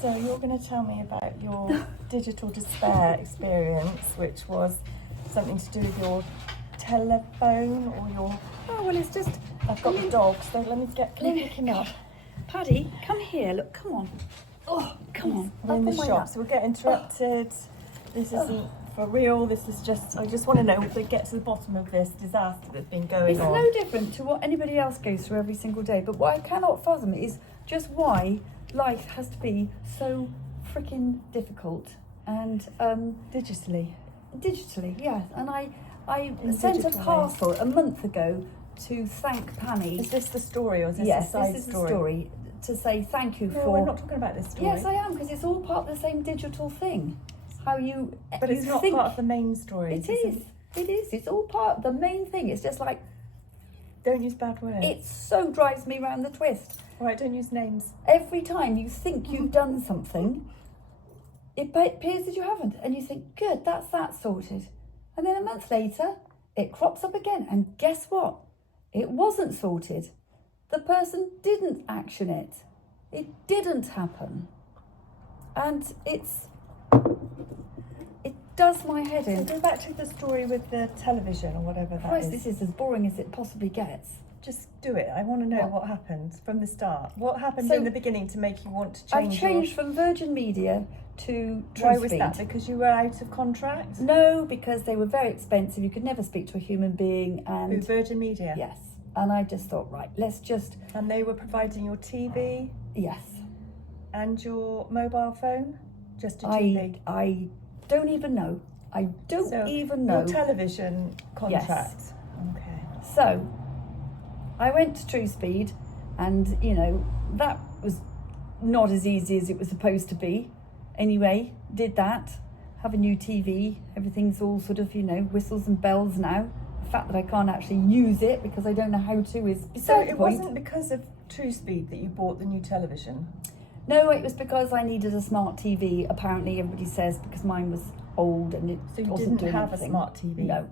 So you're going to tell me about your digital despair experience, which was something to do with your telephone or your... Oh, well, it's just... I've got the dog, so let me pick him up. Paddy, come here, look, come on. Oh, come on. We're in the shop, so we'll get interrupted. This isn't for real, this is just... I just want to know, to get to the bottom of this disaster that's been going on. It's no different to what anybody else goes through every single day, but what I cannot fathom is just why life has to be so freaking difficult. And Digitally, yeah. And I In sent a digital parcel a month ago to thank Panny. is this the story or is this Yes, a side this is story? the story. To say thank you No, for... I'm not talking about this story. Yes, I am, because it's all part of the same digital thing. How you... But it's not part of the main story. It is. It is. It's all part of the main thing. It's just like... Don't use bad words. It so drives me round the twist. Right, don't use names. Every time you think you've done something, it appears that you haven't. And you think, good, that's that sorted. And then a month later, it crops up again. And guess what? It wasn't sorted. The person didn't action it. It didn't happen. And it does my head in. So go back to the story with the television or whatever that Christ, is. this is as boring as it possibly gets. Just do it. I want to know what happened from the start. What happened So, in the beginning to make you want to I've change changed from Virgin Media to Why True was Speed. that? Because you were out of contract? No, because they were very expensive. You could never speak to a human being. Who, And Virgin Media? yes. And I just thought, right, let's just... And they were providing your TV Yes. and your mobile phone? Just a TV? I don't even know. I don't So, even know. Your television contract? Okay. So, I went to True Speed, and, you know, that was not as easy as it was supposed to be. Anyway, did that, have a new TV, everything's all sort of, you know, whistles and bells now. The fact that I can't actually use it because I don't know how to is So beside the it point. wasn't because of True Speed that you bought the new television? No, it was because I needed a smart TV, apparently everybody says, because mine was old and it So you wasn't didn't doing have anything. a smart TV? No.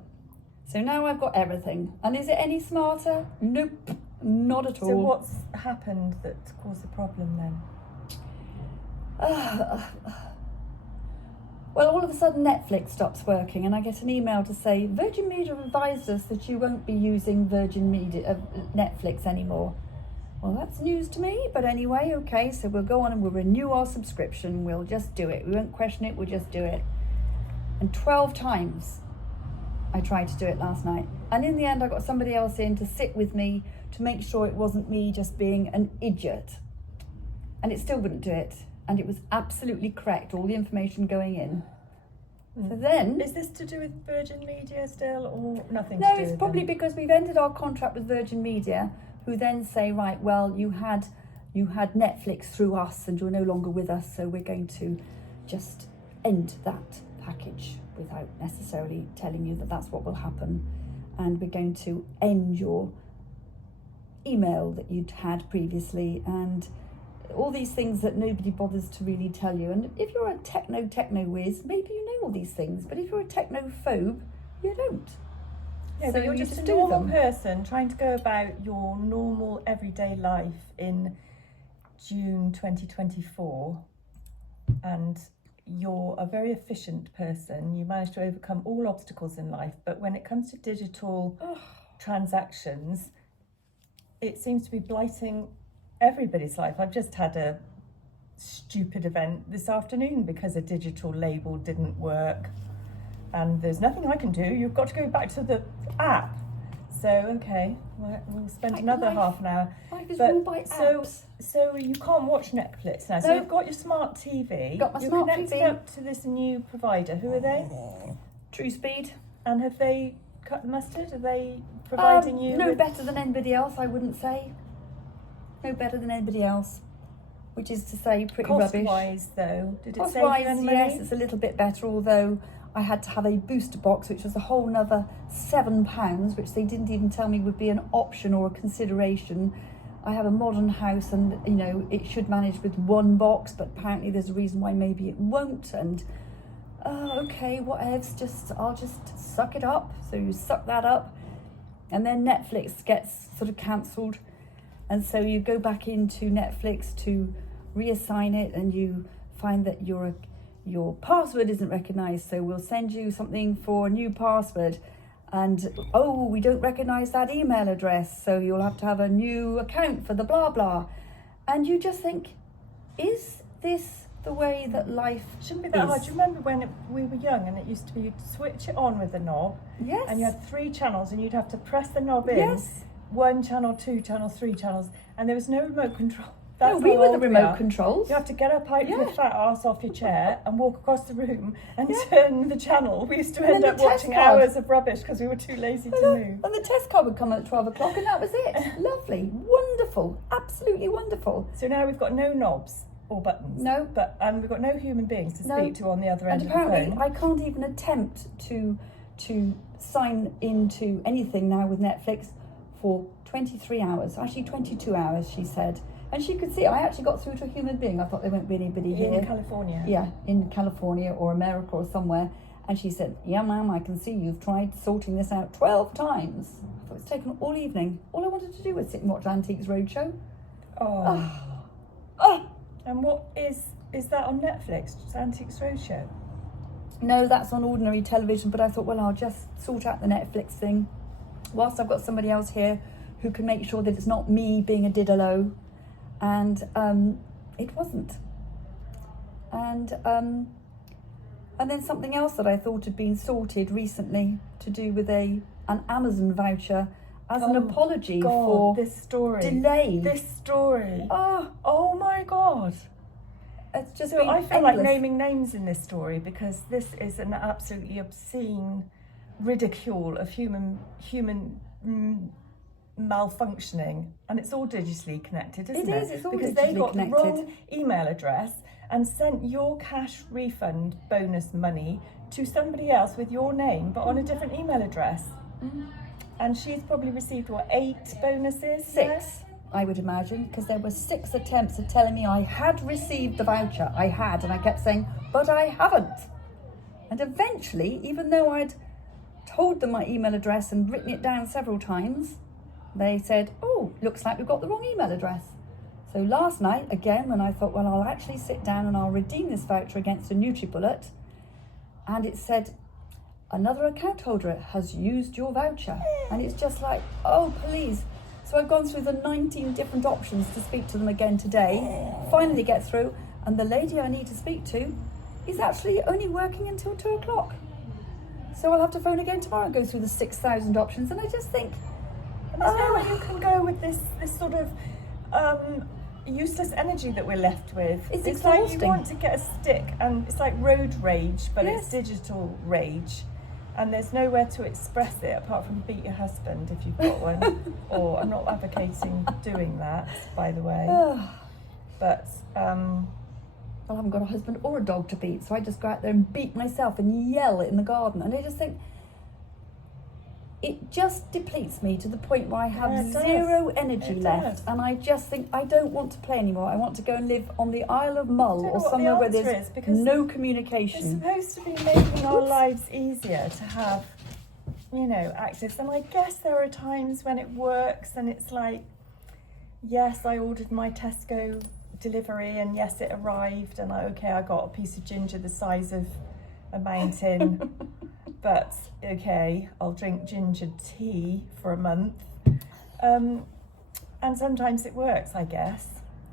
So now I've got everything. And is it any smarter? Nope, not at all. So what's happened that caused the problem then? Well, all of a sudden Netflix stops working and I get an email to say, Virgin Media advised us that you won't be using Netflix anymore. Well, that's news to me, but anyway, okay, so we'll go on and we'll renew our subscription. We'll just do it. We won't question it, we'll just do it. And 12 times I tried to do it last night. And in the end, I got somebody else in to sit with me to make sure it wasn't me just being an idiot. And it still wouldn't do it. And it was absolutely correct, all the information going in. So then... Is this to do with Virgin Media still, or nothing No, to do it's with probably them? because we've ended our contract with Virgin Media, who then say, right, well, you had Netflix through us and you're no longer with us, so we're going to just end that package without necessarily telling you that that's what will happen. And we're going to end your email that you'd had previously and all these things that nobody bothers to really tell you. And if you're a techno whiz, maybe you know all these things, but if you're a technophobe, you don't. Yeah, So but you're you just a do normal them. person trying to go about your normal everyday life in June 2024, and you're a very efficient person. You manage to overcome all obstacles in life, but when it comes to digital transactions, it seems to be blighting everybody's life. I've just had a stupid event this afternoon because a digital label didn't work. And there's nothing I can do. You've got to go back to the app. So, okay, we'll spend another half an hour. Life is ruled by apps. So you can't watch Netflix now. So No. you've got your smart TV. Got my You're smart connected TV. up to this new provider. Who are they? True Speed. And have they cut the mustard? Are they providing you no with... better than anybody else, I wouldn't say. No better than anybody else, which is to say pretty rubbish. Cost-wise, though, did it save you Cost-wise, any money? yes, it's a little bit better, although I had to have a booster box, which was a whole nother £7, which they didn't even tell me would be an option or a consideration. I have a modern house and, you know, it should manage with one box, but apparently there's a reason why maybe it won't. And, okay, whatevs, I'll just suck it up. So you suck that up. And then Netflix gets sort of cancelled. And so you go back into Netflix to reassign it and you find that your password isn't recognised, so we'll send you something for a new password. And, oh, we don't recognise that email address, so you'll have to have a new account for the blah, blah. And you just think, is this the way that life Shouldn't be that hard. Do you remember when we were young and it used to be you'd switch it on with the knob? Yes. And you had 3 channels and you'd have to press the knob in. Yes. 1 channel, 2 channels, 3 channels. And there was no remote control. No, That's we how were the old we remote are. controls. You have to get up out your Yeah. fat ass off your chair and walk across the room and Yeah. turn the channel. We used to And end then up the test watching card. hours of rubbish because we were too lazy to move. And the test card would come at 12 o'clock and that was it. Lovely, wonderful, absolutely wonderful. So now we've got no knobs or buttons. No. And we've got no human beings to No. speak to on the other end And of the apparently phone. I can't even attempt to sign into anything now with Netflix for 23 hours, actually 22 hours, she said. And she could see, I actually got through to a human being. I thought there won't be anybody here. In California. Yeah, in California or America or somewhere. And she said, yeah, ma'am, I can see you've tried sorting this out 12 times. I thought it's taken all evening. All I wanted to do was sit and watch Antiques Roadshow. Oh. Oh, And what is that on Netflix? Just Antiques Roadshow? no, that's on ordinary television, but I thought, well, I'll just sort out the Netflix thing whilst I've got somebody else here who can make sure that it's not me being a diddalo. And it wasn't. And then something else that I thought had been sorted recently to do with an Amazon voucher as an apology for this story. delay. This story. Oh, Oh my God. it's just So been I feel like endless. naming names in this story because this is an absolutely obscene ridicule of human malfunctioning, and it's all digitally connected, isn't it? It is, it's all because they digitally got connected. the wrong email address and sent your cash refund bonus money to somebody else with your name but on a different email address. And she's probably received, what, 8 bonuses? 6, I would imagine, because there were 6 attempts at telling me I had received the voucher. I had, and I kept saying, but I haven't. And eventually, even though I'd told them my email address and written it down several times, they said, oh, looks like we've got the wrong email address. So last night, again, when I thought, well, I'll actually sit down and I'll redeem this voucher against a NutriBullet, and it said, another account holder has used your voucher. And it's just like, oh, please. So I've gone through the 19 different options to speak to them again today, finally get through, and the lady I need to speak to is actually only working until 2 o'clock. So I'll have to phone again tomorrow and go through the 6,000 options. And I just think, And there's nowhere you can go with this sort of useless energy that we're left with. It's like you exhausting. want to get a stick, and it's like road rage, but Yes. it's digital rage. And there's nowhere to express it apart from beat your husband if you've got one. Or I'm not advocating doing that, by the way. But well, I haven't got a husband or a dog to beat, so I just go out there and beat myself and yell in the garden. And I just think, it just depletes me to the point where I have Yeah, it does. zero energy It left. does. And I just think, I don't want to play anymore. I want to go and live on the Isle of Mull I don't know or what the somewhere where answer there's is, because no it's communication. supposed to be making our lives easier to have, access. And I guess there are times when it works and it's like, yes, I ordered my Tesco delivery and yes, it arrived, and I got a piece of ginger the size of a mountain. But okay, I'll drink ginger tea for a month. And sometimes it works, I guess.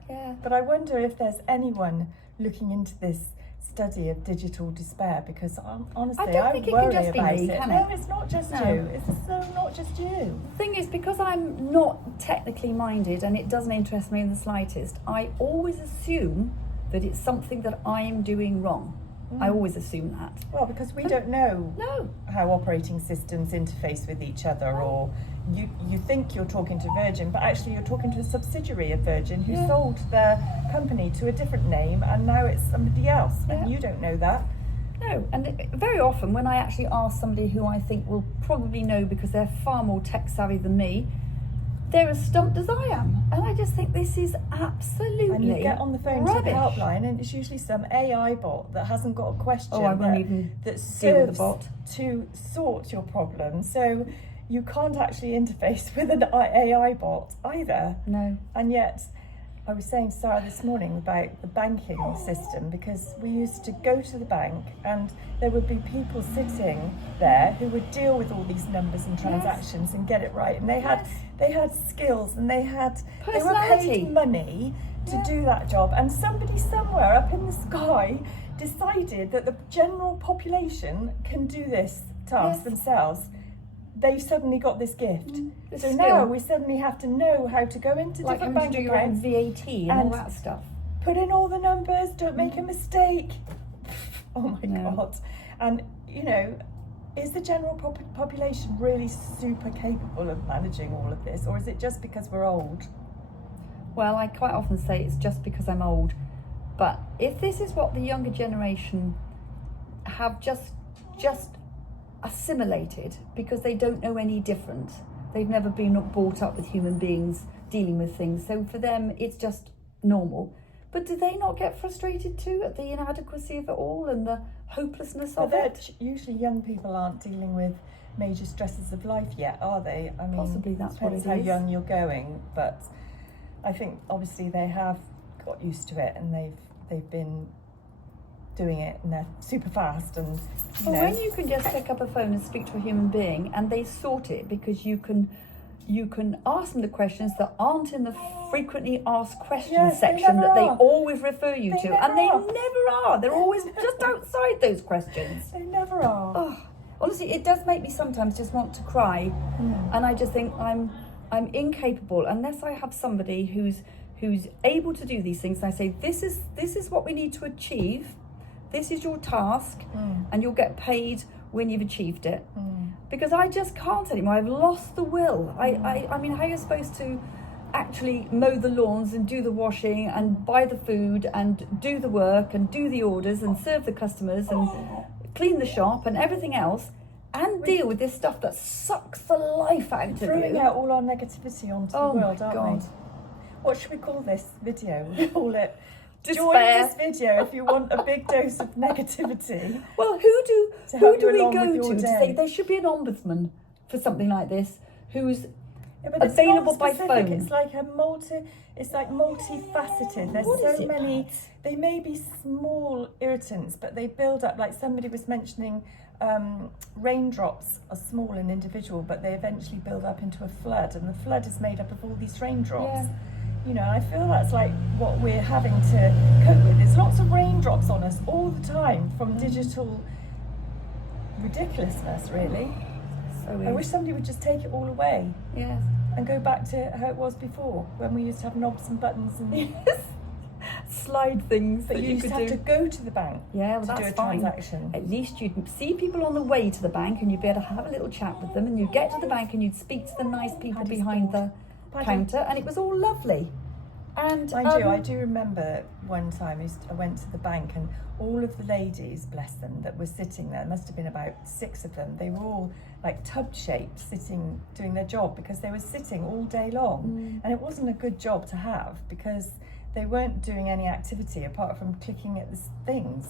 Yeah. But I wonder if there's anyone looking into this study of digital despair, because honestly, I don't think it can worry just be about me, it. can No, it? it's not just No. you. It's so not just you. The thing is, because I'm not technically minded and it doesn't interest me in the slightest, I always assume that it's something that I'm doing wrong. I always assume that. Well, because we don't know No. how operating systems interface with each other, or you think you're talking to Virgin, but actually you're talking to a subsidiary of Virgin who Yeah. sold their company to a different name, and now it's somebody else, Yeah. and you don't know that. No, and very often when I actually ask somebody who I think will probably know because they're far more tech savvy than me, they're as stumped as I am. And I just think this is absolutely And you get on the phone rubbish. to the helpline, and it's usually some AI bot that hasn't got a question Oh, I won't that, even that deal with the serves bot. to sort your problem. So you can't actually interface with an AI bot either. No. And yet, I was saying to Sarah this morning about the banking system, because we used to go to the bank and there would be people sitting there who would deal with all these numbers and transactions and get it right, and they had skills, and they were paid money to do that job, and somebody somewhere up in the sky decided that the general population can do this task themselves. They've suddenly got this gift. So now we suddenly have to know how to go into different bank accounts, your own VAT and all that stuff. Put in all the numbers, don't make a mistake. Oh my God. And, you know, is the general population really super capable of managing all of this, or is it just because we're old? Well, I quite often say it's just because I'm old. But if this is what the younger generation have just assimilated, because they don't know any different. They've never been brought up with human beings dealing with things. So for them, it's just normal. But do they not get frustrated too at the inadequacy of it all and the hopelessness of it? Usually young people aren't dealing with major stresses of life yet, are they? I mean, possibly that's what it is. How young you're going, but I think obviously they have got used to it, and they've been doing it, and they're super fast. And when you can just pick up a phone and speak to a human being, and they sort it, because you can ask them the questions that aren't in the frequently asked questions section that they always refer you to, and they never are. They're always just outside those questions. They never are. Oh, honestly, it does make me sometimes just want to cry, and I just think I'm incapable unless I have somebody who's able to do these things. And I say, this is what we need to achieve. This is your task, and you'll get paid when you've achieved it. Because I just can't anymore. I've lost the will. I mean, how are you supposed to actually mow the lawns and do the washing and buy the food and do the work and do the orders and serve the customers and clean the shop and everything else, and deal with this stuff that sucks the life out of you? Throwing out all our negativity onto the world, my aren't God. we? What should we call this video? We'll call it Despair. Join this video if you want a big dose of negativity. Well, who do we go to say there should be an ombudsman for something like this, who's available by phone? It's like multifaceted. There's so many. They may be small irritants, but they build up. Like somebody was mentioning, raindrops are small and individual, but they eventually build up into a flood, and the flood is made up of all these raindrops. Yeah. You know, I feel that's like what we're having to cope with. There's lots of raindrops on us all the time from digital ridiculousness, really. So I wish somebody would just take it all away. Yes. And go back to how it was before, when we used to have knobs and buttons and slide things. But you used to have to go to the bank to do a fine. transaction. At least you'd see people on the way to the bank, and you'd be able to have a little chat with them, and you'd get to the bank and you'd speak to the nice people behind the counter, and it was all lovely. And I do remember one time I went to the bank, and all of the ladies, bless them, that were sitting there, must have been about 6 of them, they were all like tub shaped, sitting, doing their job, because they were sitting all day long. And it wasn't a good job to have, because they weren't doing any activity apart from clicking at the things.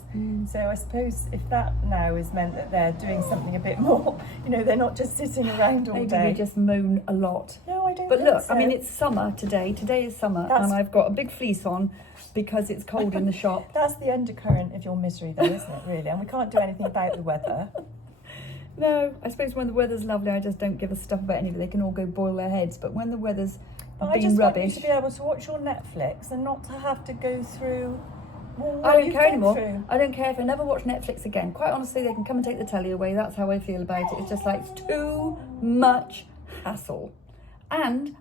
So I suppose if that now is meant that they're doing something a bit more, you know, they're not just sitting around all maybe day. they just moan a lot. No, I don't But think look, so. I mean, it's summer today. Today is summer, and I've got a big fleece on because it's cold in the shop. That's the undercurrent of your misery, though, isn't it, really? And we can't do anything about the weather. No, I suppose when the weather's lovely, I just don't give a stuff about anything. They can all go boil their heads. But when the weather's I been just rubbish, want you to be able to watch your Netflix and not to have to go through. Well, I don't care anymore. I don't care if I never watch Netflix again. Quite honestly, they can come and take the telly away. That's how I feel about it. It's just like it's too much hassle. And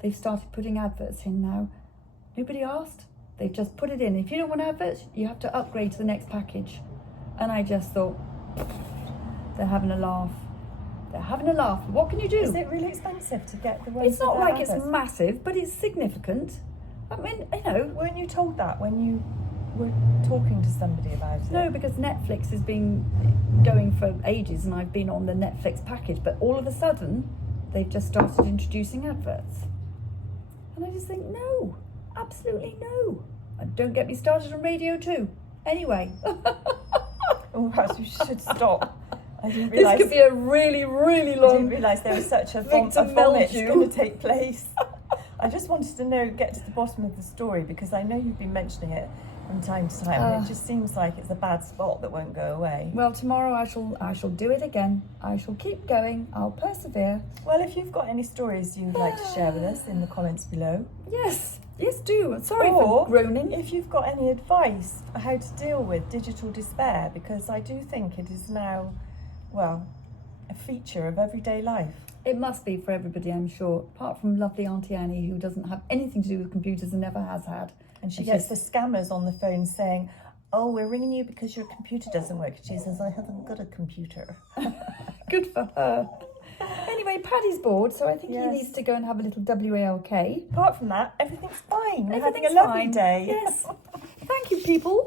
they've started putting adverts in now. Nobody asked. They've just put it in. If you don't want adverts, you have to upgrade to the next package. And I just thought, they're having a laugh. They're having a laugh. What can you do? Is it really expensive to get the ones? It's not without like it's adverts? massive, but it's significant. I mean, you know. Weren't you told that when you were talking to somebody about it? No, because Netflix has been going for ages, and I've been on the Netflix package, but all of a sudden they've just started introducing adverts. And I just think, no, absolutely no. And don't get me started on Radio 2. Anyway. Oh, perhaps we should stop. I didn't This realise. could be a really, really long. I didn't realise there was such a Victor vomit Mildew. going to take place. I just wanted to get to the bottom of the story, because I know you've been mentioning it from time to time, and it just seems like it's a bad spot that won't go away. Well, tomorrow I shall do it again. I shall keep going. I'll persevere. Well, if you've got any stories you'd like to share with us in the comments below. Yes, do. Sorry Or for groaning. if you've got any advice for how to deal with digital despair, because I do think it is now, well, a feature of everyday life. It must be for everybody, I'm sure, apart from lovely Auntie Annie, who doesn't have anything to do with computers and never has had. And she gets the scammers on the phone saying, "Oh, we're ringing you because your computer doesn't work." She says, "I haven't got a computer." Good for her. Anyway, Paddy's bored, so I think he Yes. needs to go and have a little WALK. Apart from that, everything's fine. We're having a Everything's lovely fine. day. Yes. Thank you, people.